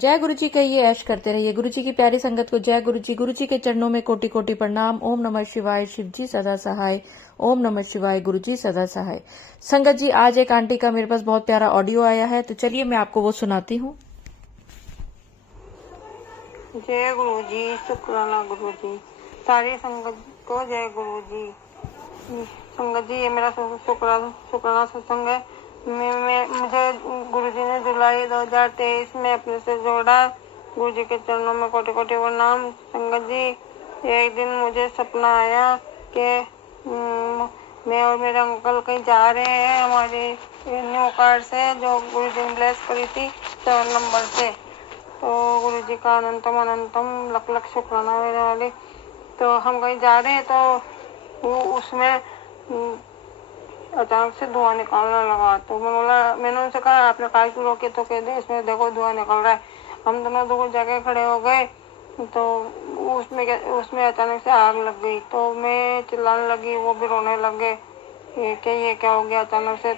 जय गुरु जी कहिए, ऐश करते रहिए। गुरु जी की प्यारी संगत को जय गुरु जी। गुरु जी के चरणों में कोटि कोटि प्रणाम। ओम नमः शिवाय। शिव जी सदा सहाय। ओम नमः शिवाय। गुरु जी सदा सहाय। संगत जी, आज एक आंटी का मेरे पास बहुत प्यारा ऑडियो आया है, तो चलिए मैं आपको वो सुनाती हूँ। जय गुरु जी, शुक्राना गुरु जी। सारी संगत को जय गुरु जी। संगत जी, ये मेरा शुक्राना सत्संग है। मुझे गुरु जी ने जुलाई 2023 में अपने से जोड़ा। गुरु जी के चरणों में कोटि कोटि प्रणाम। संगत जी, एक दिन मुझे सपना आया कि मैं और मेरे अंकल कहीं जा रहे हैं हमारी न्यू कार से, जो गुरु जी ने ब्लेस करी थी 7 नंबर से। तो गुरु जी का अनंतम अनंतम लख लख शुक्राना मेरे वाले। तो हम कहीं जा रहे हैं तो वो उसमें अचानक से धुआं निकलने लगा। तो मैंने उनसे कहा, आपने कार क्यों रोकी? तो कहते इसमें देखो धुआं निकल रहा है। हम दोनों दो जगह खड़े हो गए तो उसमें अचानक से आग लग गई। तो मैं चिल्लाने लगी, वो भी रोने लगे ये क्या हो गया अचानक से।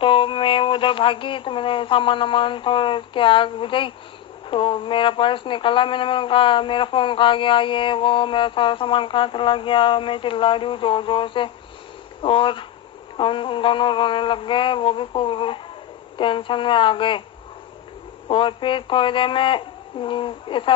तो मैं उधर भागी, तो मैंने सामान थोड़ा के आग बुझाई। तो मेरा पर्स निकला। मैंने कहा मेरा फोन कहाँ गया, ये वो मेरा सारा सामान कहाँ चला गया। मैं चिल्ला रही हूँ जोर जोर से और हम दोनों रोने लग गए। वो भी खूब टेंशन में आ गए। और फिर थोड़ी देर में ऐसा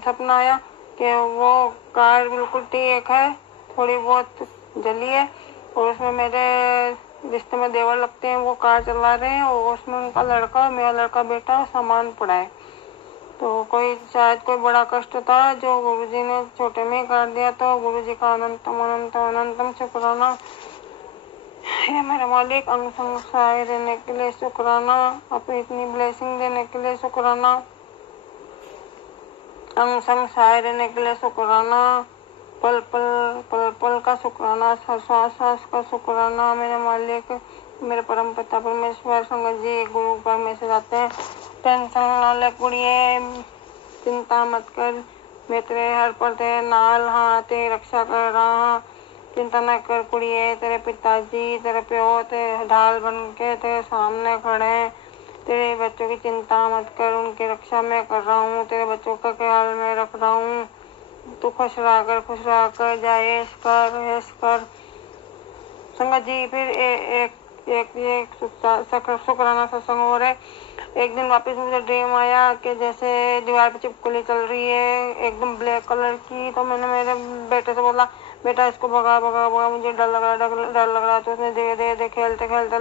सपना आया कि वो कार बिल्कुल ठीक है, थोड़ी बहुत जली है और उसमें मेरे रिश्ते में देवर लगते हैं, वो कार चला रहे हैं और उसमें उनका लड़का, मेरा लड़का बेटा सामान पड़ा है। तो शायद कोई बड़ा कष्ट था जो गुरुजी ने छोटे में ही कर दिया। तो गुरुजी का अनंतम अनंतम अनंतम शुक्राना है मेरे मालिक। अंग संग सहाय रहने के लिए शुक्राना, अपनी इतनी ब्लेसिंग देने के लिए शुक्राना, अंग संग सहाय रहने के लिए शुक्राना, पल पल का शुक्राना, श्वास का शुक्राना मेरे मालिक, मेरे परम पिता परमेश्वर। संगत जी, गुरु परमेश्वर आते हैं। टेंशन ना ले कुड़िए, चिंता मत कर, मैं तेरे हर पर तेरे नाल हाँ, तेरी रक्षा कर रहा। चिंता न कर कुड़िए, तेरे पिताजी तेरे प्यो तेरे ढाल बन के तेरे सामने खड़े हैं। तेरे बच्चों की चिंता मत कर, उनकी रक्षा मैं कर रहा हूँ। तेरे बच्चों का ख्याल मैं रख रहा हूँ। तू खुश रह कर जाए कर। संगत जी, फिर एक शुक्राना सत्संग हो रहे। एक दिन वापस मुझे ड्रीम आया कि जैसे दीवार पे चिपकली चल रही है एकदम ब्लैक कलर की। तो मैंने मेरे बेटे से बोला, बेटा इसको भगा भगा भगा, मुझे डर लग रहा। तो उसने धीरे धीरे खेलते खेलते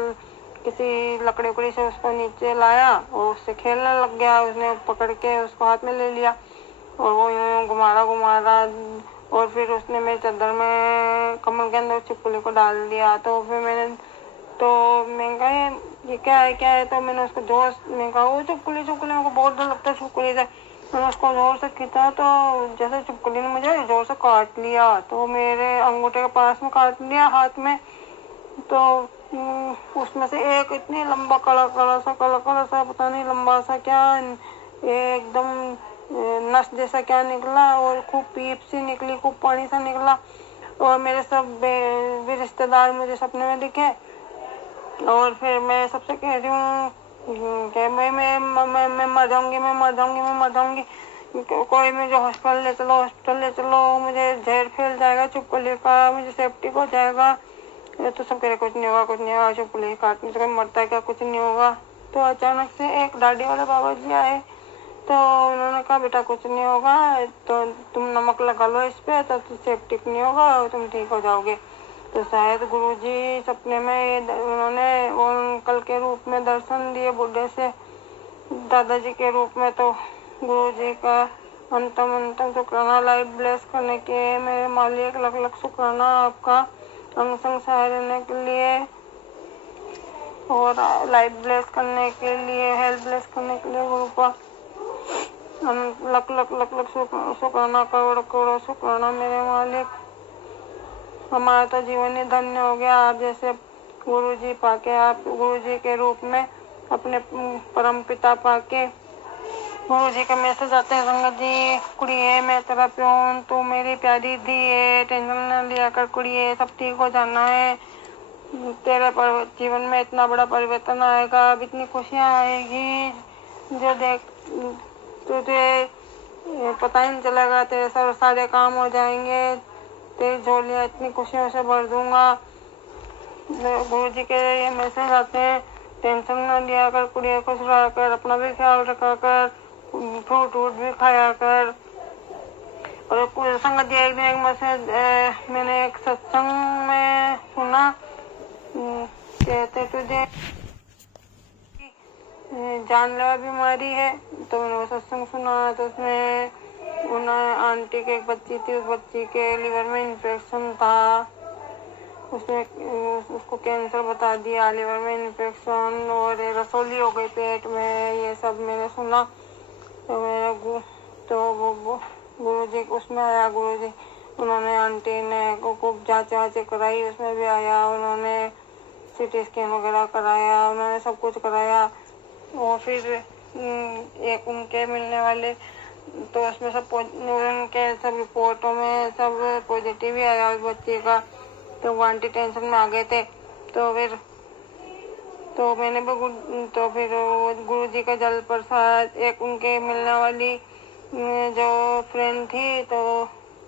किसी लकड़ी उकड़ी से उसको नीचे लाया और उससे खेलने लग गया। उसने पकड़ के उसको हाथ में ले लिया और वो यूं घुमा रहा और फिर उसने मेरे चादर में कमल के अंदर छिपकली को डाल दिया। तो फिर मैंने कहा ये क्या है। तो मैंने उसको मैंने कहा वो छिपकली मेरे को बहुत डर लगता है छिपकली से। मैंने उसको जोर से खींचा तो जैसे छिपकली ने मुझे जोर से काट लिया, तो मेरे अंगूठे के पास में काट लिया हाथ में। तो उसमें से एक इतनी लंबा काला सा पता नहीं लंबा सा क्या एकदम नस जैसा क्या निकला और खूब पीप सी निकली, खूब पानी सा निकला। और मेरे सब भी रिश्तेदार मुझे सपने में दिखे। और फिर मैं सबसे कह रही हूँ कि मैं मर जाऊंगी। कोई मुझे हॉस्पिटल ले चलो, मुझे जहर फैल जाएगा छिपकली का, मुझे सेप्टिक हो जाएगा। तो सब कह रहे कुछ नहीं होगा, छिपकली काटने से कोई मरता है क्या, कुछ नहीं होगा। तो अचानक से एक दाढ़ी वाले बाबा जी आए। तो उन्होंने कहा बेटा कुछ नहीं होगा, तो तुम नमक लगा लो इस पे, तो सेप्टिक नहीं होगा और तुम ठीक हो जाओगे। तो शायद गुरुजी सपने में उन्होंने वो अंकल के रूप में दर्शन दिए, बुढ़े से दादाजी के रूप में। तो गुरुजी का अंतम शुक्राना, लाइफ ब्लेस करने के मेरे मालिक लख लख शुक्राना आपका, अंग संग सहाय रहने के लिए और लाइफ ब्लेस करने के लिए, हेल्थ ब्लेस करने के लिए गुरु का लख लख शुक्राना, करोड़ शुक्राना मेरे मालिक। हमारा तो जीवन ही धन्य हो गया आप जैसे गुरुजी पाके, आप गुरुजी के रूप में अपने परम पिता पाके। गुरुजी का मैसेज आते हैं संगत जी, कुड़िए मैं तेरा प्योन, तू मेरी प्यारी दी है, टेंशन न लिया कर कुड़िए, सब ठीक हो जाना है। तेरे जीवन में इतना बड़ा परिवर्तन आएगा, अब इतनी खुशियाँ आएगी जो देख तुझे पता ही नहीं चलेगा। तेरे सारे काम हो जाएंगे, तेरी झोलियाँ इतनी खुशियों से भर दूंगा। गुरु जी के ये मैसेज आते हैं, टेंशन न लिया कर, कुड़िया खुश रहा कर, अपना भी ख्याल रखा कर, फ्रूट वूट भी खाया कर। और संगत जी एक दिन एक मैसेज मैंने एक सत्संग में सुना, कहते तुझे जानलेवा बीमारी है। तो मैंने वो सत्संग सुना, तो उसमें उन्हें आंटी के एक बच्ची थी, उस बच्ची के लिवर में इन्फेक्शन था, उसमें उसको कैंसर बता दिया, लिवर में इन्फेक्शन और रसोली हो गई पेट में, ये सब मैंने सुना। तो मेरे वो गुरु जी उसमें आया, गुरु जी उन्होंने आंटी ने खूब जांच कराई, उसमें भी आया, उन्होंने सीटी स्कैन वगैरह कराया, उन्होंने सब कुछ कराया। और फिर एक उनके मिलने वाले, तो उसमें सब उनके सब रिपोर्टों में सब पॉजिटिव ही आया उस बच्चे का। तो वो आंटी टेंशन में आ गए थे। तो फिर गुरु जी का जल प्रसाद, एक उनके मिलने वाली जो फ्रेंड थी, तो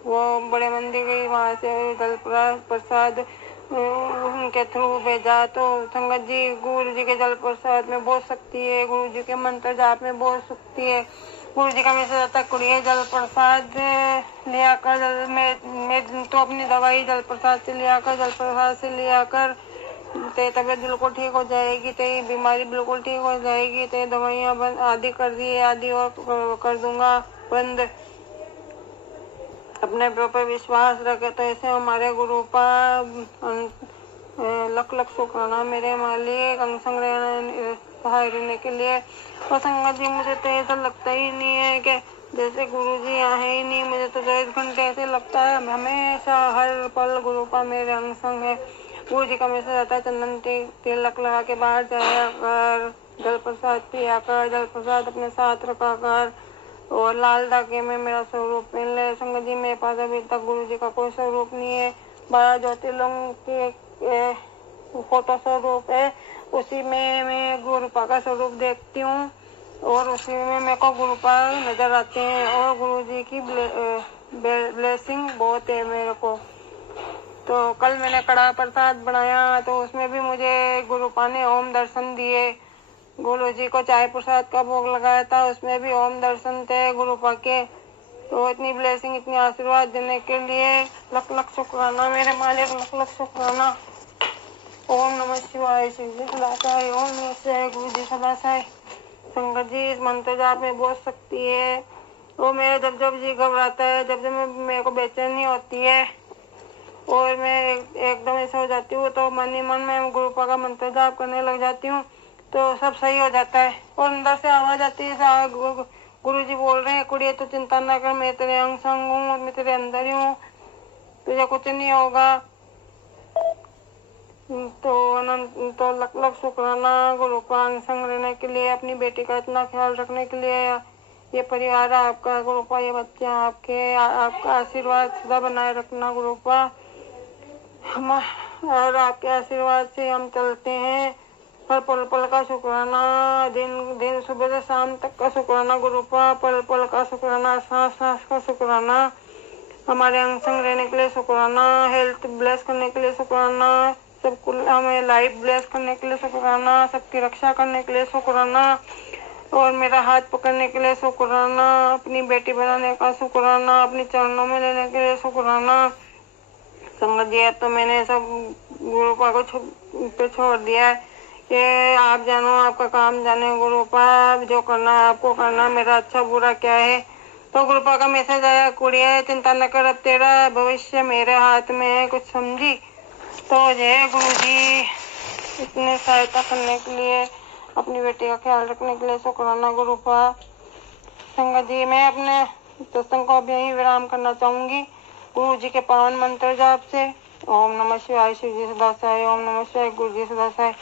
वो बड़े मंदिर गई, वहाँ से जल प्रसाद उनके थ्रू भेजा। तो संगत जी गुरु जी के जल प्रसाद में बहुत शक्ति है, गुरु जी के मंत्र जाप में बहुत शक्ति है। गुरु जी का मैसेज आता, कुड़िए जल प्रसाद लिया कर, मैं तो अपनी दवाई जल प्रसाद से लिया कर, जल प्रसाद से लिया कर, तेरी तबीयत बिल्कुल ठीक हो जाएगी, तेरी बीमारी बिल्कुल ठीक हो जाएगी, तेरी दवाइयाँ बंद आदि कर दी है, आदि और कर दूंगा बंद। अपने ऊपर विश्वास रखे। तो ऐसे हमारे गुरु पर लख लख शुक्राना मेरे मालिक, अंग संग सहाय रहने के लिए। और संगत जी मुझे तो ऐसा लगता ही नहीं है कि जैसे गुरु जी यहाँ है ही नहीं, मुझे तो 24 घंटे ऐसे लगता है हमेशा हर पल गुरु का मेरे अंग संग है। गुरु जी का मैसेज आता है, चंदन तिलक लगा के बाहर जाया कर, जल प्रसाद पिया कर, जल प्रसाद अपने साथ रखा कर, और लाल धागे में मेरा स्वरूप पहन ले। संगत जी मेरे पास अभी तक गुरु जी का कोई स्वरूप नहीं है, 12 ज्योतिर्लिंग के फोटो स्वरूप है, उसी में मैं गुरुपा का स्वरूप देखती हूँ और उसी में मेरे को गुरुपा नजर आते हैं। और गुरु जी की ब्लेसिंग बहुत है मेरे को। तो कल मैंने कड़ा प्रसाद बनाया, तो उसमें भी मुझे गुरुपा ने ओम दर्शन दिए। गुरु जी को चाय प्रसाद का भोग लगाया था, उसमें भी ओम दर्शन थे गुरुपा के। तो इतनी ब्लेसिंग, इतनी आशीर्वाद देने के लिए लख लख शुक्राना मेरे मालिक, लख लख शुक्राना। ओम नमः शिवाय, शिव जी सदा सहाय, ओम नमः शिवाय, गुरु जी सदा सहाय। संगत जी इस मंत्र जाप में बहुत शक्ति है। वो मेरा जब जी घबराता है, जब मेरे को बेचैनी होती है और मैं एकदम ऐसा हो जाती हूँ, तो मन ही मन में गुरुपा का मंत्र जाप करने लग जाती हूँ, तो सब सही हो जाता है। और अंदर से आवाज आती है, गुरु जी बोल रहे हैं, कुड़िए तो चिंता ना कर, मैं तेरे अंग संग हूँ, मैं तेरे अंदर ही हूँ, तुझे कुछ नहीं होगा। तो लख लख शुक्राना गुरुपा अंग संग रहने के लिए, अपनी बेटी का इतना ख्याल रखने के लिए। ये परिवार आपका गुरुपा, ये बच्चे आपके, आपका आशीर्वाद सदा बनाए रखना गुरुपा। और आपके आशीर्वाद से हम चलते हैं। हर पल पल का शुक्राना, दिन सुबह से शाम तक का शुक्राना गुरुपा, पल पल का शुक्राना, सांस सांस का शुक्राना, हमारे अंग संग रहने के लिए शुक्राना, हेल्थ ब्लेस करने के लिए शुक्राना, सबको हमें लाइफ ब्लेस करने के लिए शुक्राना, सबकी रक्षा करने के लिए शुक्राना, और मेरा हाथ पकड़ने के लिए शुक्राना, अपनी बेटी बनाने का शुक्राना, अपने चरणों में लेने के लिए शुक्राना। संगत जी तो मैंने सब गुरुपा को पे छोड़ दिया है कि आप जानो, आपका काम जाने गुरुपा, जो करना है आपको करना, मेरा अच्छा बुरा क्या है। तो गुरुपा का मैसेज आया, कुड़िया चिंता न कर, अब तेरा भविष्य मेरे हाथ में है, कुछ समझी। तो जय गुरु जी, इतने सहायता करने के लिए, अपनी बेटी का ख्याल रखने के लिए शुक्राना गुरुपा। संगत जी मैं अपने सत्संग को अब यहीं विराम करना चाहूंगी गुरु जी के पावन मंत्र जाप से। ओम नमः शिवाय, शिव जी सदा सहाय, ओम नमः शिवाय, गुरु जी सदा सहाय।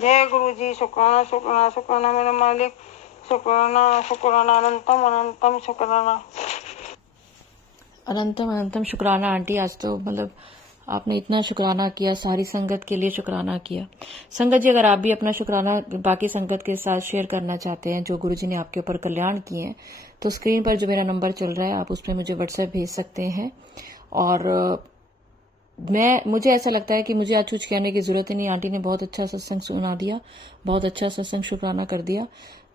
जय गुरु जी, शुक्राना शुक्राना शुक्राना मेरे मालिक, शुक्राना शुक्राना, अनंतम अनंतम शुक्राना। अनंतम अनंतम शुक्राना आंटी। आज तो मतलब आपने इतना शुक्राना किया, सारी संगत के लिए शुक्राना किया। संगत जी, अगर आप भी अपना शुक्राना बाकी संगत के साथ शेयर करना चाहते हैं जो गुरुजी ने आपके ऊपर कल्याण किए हैं, तो स्क्रीन पर जो मेरा नंबर चल रहा है आप उस पर मुझे व्हाट्सएप भेज सकते हैं। और मुझे ऐसा लगता है कि मुझे आज कुछ कहने की जरूरत ही नहीं। आंटी ने बहुत अच्छा सत्संग सुना दिया, बहुत अच्छा सत्संग शुक्राना कर दिया।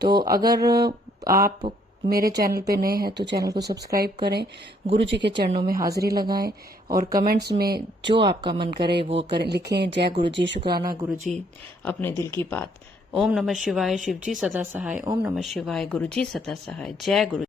तो अगर आप मेरे चैनल पे नए हैं तो चैनल को सब्सक्राइब करें, गुरुजी के चरणों में हाजिरी लगाएं और कमेंट्स में जो आपका मन करे वो करें, लिखें जय गुरुजी, शुक्राना गुरुजी, अपने दिल की बात। ओम नमः शिवाय, शिवजी सदा सहाय। ओम नमः शिवाय, गुरुजी सदा सहाय। जय गुरु।